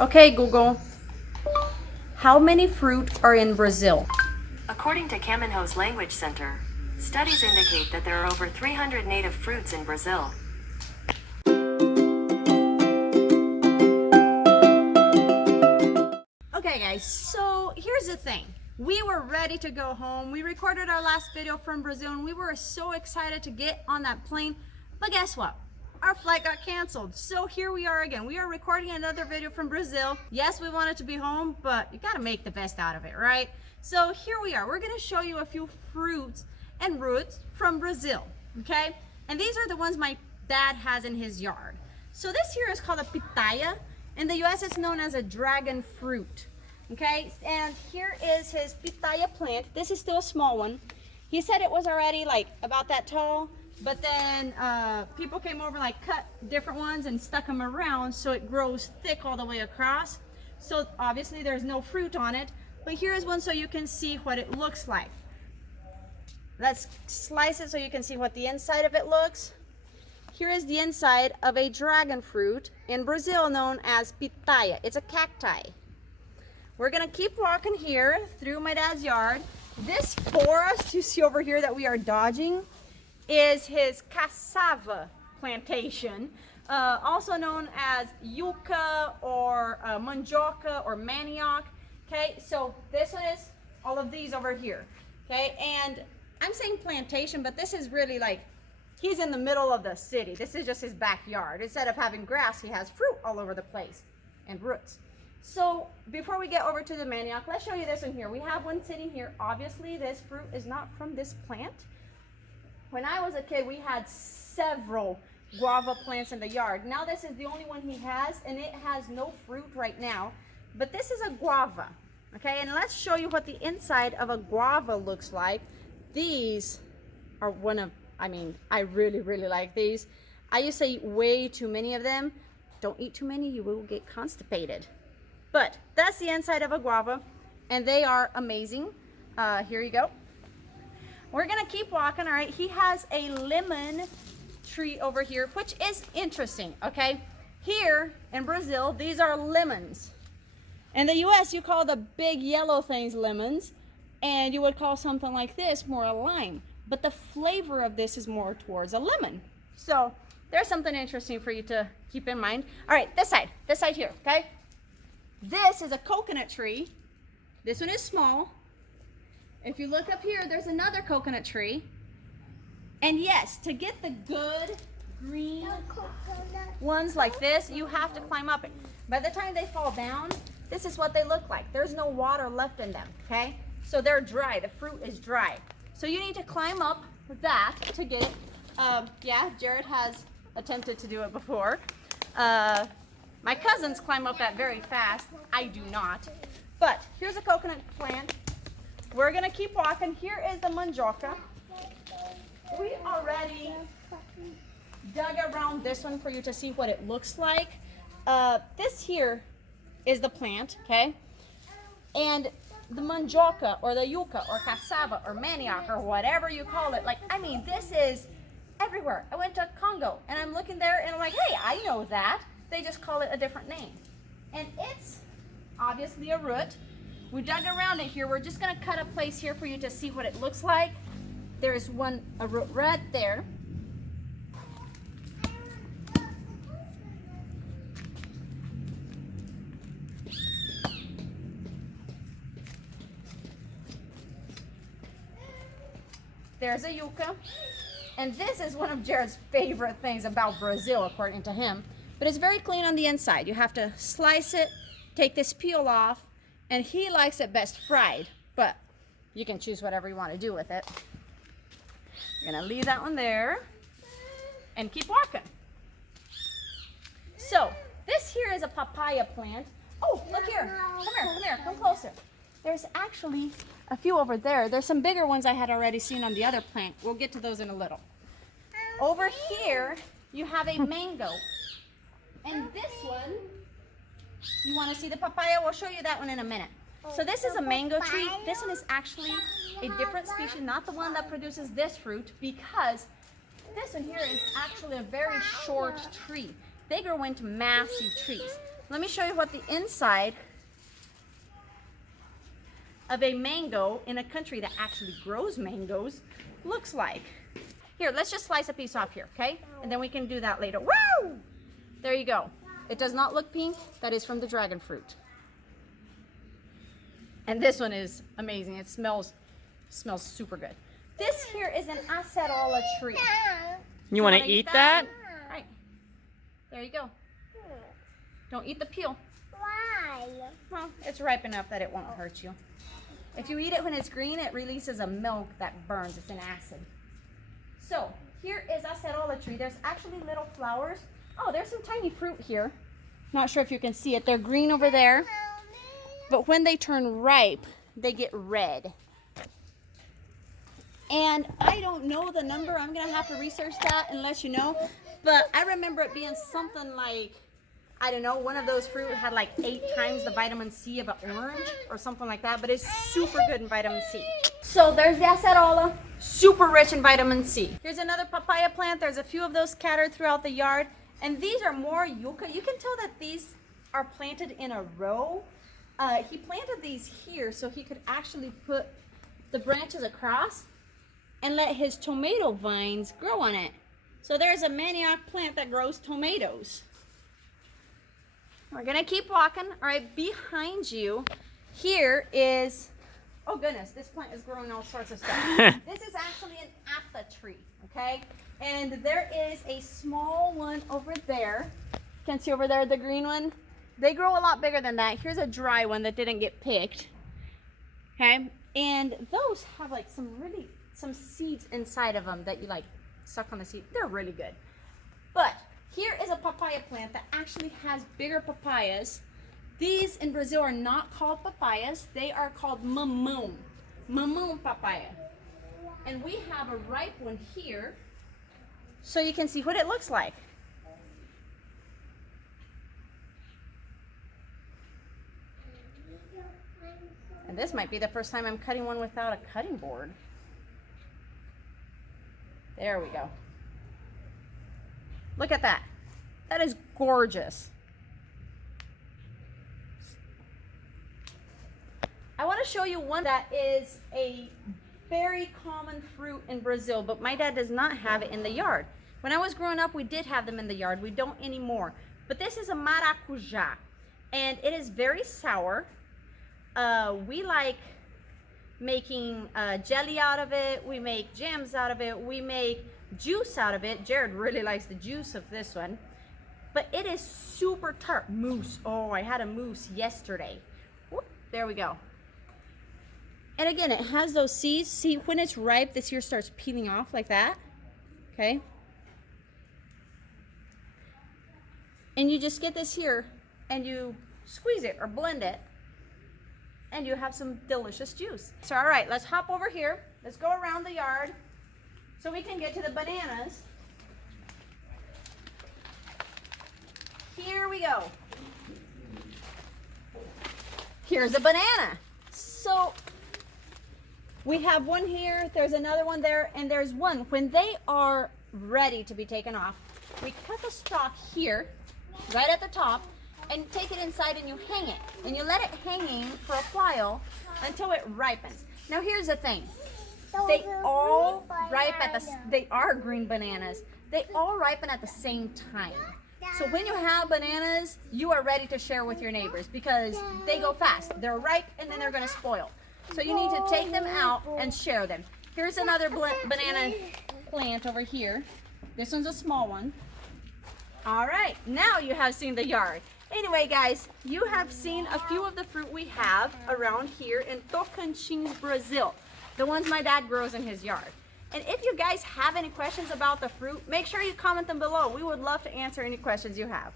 Okay, Google, how many fruit are in Brazil? According to Kamenho's Language Center, studies indicate that there are over 300 native fruits in Brazil. Okay guys, so here's the thing. We were ready to go home. We recorded our last video from Brazil and we were so excited to get on that plane. But guess what? Our flight got canceled. So here we are again. We are recording another video from Brazil. Yes, we wanted to be home, but you gotta make the best out of it, right? So here we are. We're gonna show you a few fruits and roots from Brazil, okay? And these are the ones my dad has in his yard. So this here is called a pitaya. In the US, it's known as a dragon fruit, okay? And here is his pitaya plant. This is still a small one. He said it was already like about that tall, but then people came over, like cut different ones and stuck them around so it grows thick all the way across. So obviously there's no fruit on it, but here's one so you can see what it looks like. Let's slice it so you can see what the inside of it looks. Here is the inside of a dragon fruit in Brazil known as pitaya. It's a cacti. We're gonna keep walking here through my dad's yard. This forest you see over here that we are dodging is his cassava plantation, also known as yucca or mandioca or manioc. Okay, so this one is all of these over here. Okay, and I'm saying plantation, but this is really like, he's in the middle of the city. This is just his backyard. Instead of having grass, he has fruit all over the place and roots. So before we get over to the manioc, let's show you this one here. We have one sitting here. Obviously, this fruit is not from this plant. When I was a kid, we had several guava plants in the yard. Now this is the only one he has, and it has no fruit right now. But this is a guava, okay? And let's show you what the inside of a guava looks like. These are one of, I really, really like these. I used to eat way too many of them. Don't eat too many, you will get constipated. But that's the inside of a guava, and they are amazing. Here you go. We're gonna keep walking, all right? He has a lemon tree over here, which is interesting, okay? Here in Brazil, these are lemons. In the US, you call the big yellow things lemons, and you would call something like this more a lime. But the flavor of this is more towards a lemon. So there's something interesting for you to keep in mind. All right, this side here, okay? This is a coconut tree. This one is small. If you look up here, there's another coconut tree. And yes, to get the good green ones like this, you have to climb up it. By the time they fall down, this is what they look like. There's no water left in them, okay? So they're dry, the fruit is dry. So you need to climb up that to get it. Yeah, Jared has attempted to do it before. My cousins climb up that very fast. I do not. But here's a coconut plant. We're gonna keep walking. Here is the mandioca. We already dug around this one for you to see what it looks like. This here is the plant, okay? And the mandioca or the yucca or cassava or manioc or whatever you call it, this is everywhere. I went to Congo and I'm looking there and I'm like, hey, I know that. They just call it a different name. And it's obviously a root. We dug around it here. We're just gonna cut a place here for you to see what it looks like. There's a root right there. There's a yucca. And this is one of Jared's favorite things about Brazil, according to him. But it's very clean on the inside. You have to slice it, take this peel off, and he likes it best fried, but you can choose whatever you want to do with it. You're gonna leave that one there and keep walking. So this here is a papaya plant. Oh, look here. Come here, come closer. There's actually a few over there. There's some bigger ones I had already seen on the other plant. We'll get to those in a little. Over here, you have a mango. And this one, you want to see the papaya? We'll show you that one in a minute. So this is a mango tree. This one is actually a different species, not the one that produces this fruit, because this one here is actually a very short tree. They grow into massive trees. let me show you what the inside of a mango in a country that actually grows mangoes looks like. Here, let's just slice a piece off here, okay? And then we can do that later. Woo! There you go. It does not look pink. That is from the dragon fruit. And this one is amazing. It smells super good. This here is an acerola tree. You want to eat that? Right. There you go. Don't eat the peel. Why? Well, it's ripe enough that it won't hurt you. If you eat it when it's green, it releases a milk that burns. It's an acid. So here is acerola tree. There's actually little flowers. Oh, there's some tiny fruit here. Not sure if you can see it. They're green over there. But when they turn ripe, they get red. And I don't know the number. I'm going to have to research that and let you know. But I remember it being something like, I don't know, one of those fruit had like 8 times the vitamin C of an orange or something like that. But it's super good in vitamin C. So there's the acerola, super rich in vitamin C. Here's another papaya plant. There's a few of those scattered throughout the yard. And these are more yucca. You can tell that these are planted in a row. He planted these here so he could actually put the branches across and let his tomato vines grow on it. So there's a manioc plant that grows tomatoes. We're gonna keep walking. All right, behind you here is, oh goodness, this plant is growing all sorts of stuff. This is actually an apple tree, okay? And there is a small one over there. You can see over there the green one. They grow a lot bigger than that. Here's a dry one that didn't get picked, okay? And those have like some seeds inside of them that you like suck on the seed. They're really good. But here is a papaya plant that actually has bigger papayas. These in Brazil are not called papayas. They are called mamão. Mamão papaya. And we have a ripe one here so you can see what it looks like. And this might be the first time I'm cutting one without a cutting board. There we go. Look at that. That is gorgeous. I want to show you one that is a very common fruit in Brazil, but my dad does not have it in the yard. When I was growing up, we did have them in the yard. We don't anymore. But this is a maracujá, and it is very sour. We like making jelly out of it. We make jams out of it. We make juice out of it. Jared really likes the juice of this one. But it is super tart. Mousse. Oh, I had a mousse yesterday. Whoop, there we go. And again, it has those seeds. See, when it's ripe, this here starts peeling off like that. Okay? And you just get this here, and you squeeze it or blend it, and you have some delicious juice. So, all right, let's hop over here. Let's go around the yard so we can get to the bananas. Here we go. Here's a banana. So we have one here, there's another one there, and there's one. When they are ready to be taken off, we cut the stalk here, right at the top, and take it inside and you hang it. And you let it hanging for a while until it ripens. Now here's the thing. They all ripen they are green bananas. They all ripen at the same time. So when you have bananas, you are ready to share with your neighbors because they go fast. They're ripe and then they're gonna spoil. So you need to take them out and share them. Here's another banana plant over here. This one's a small one. All right, now you have seen the yard. Anyway, guys, you have seen a few of the fruit we have around here in Tocantins, Brazil. The ones my dad grows in his yard. And if you guys have any questions about the fruit, make sure you comment them below. We would love to answer any questions you have.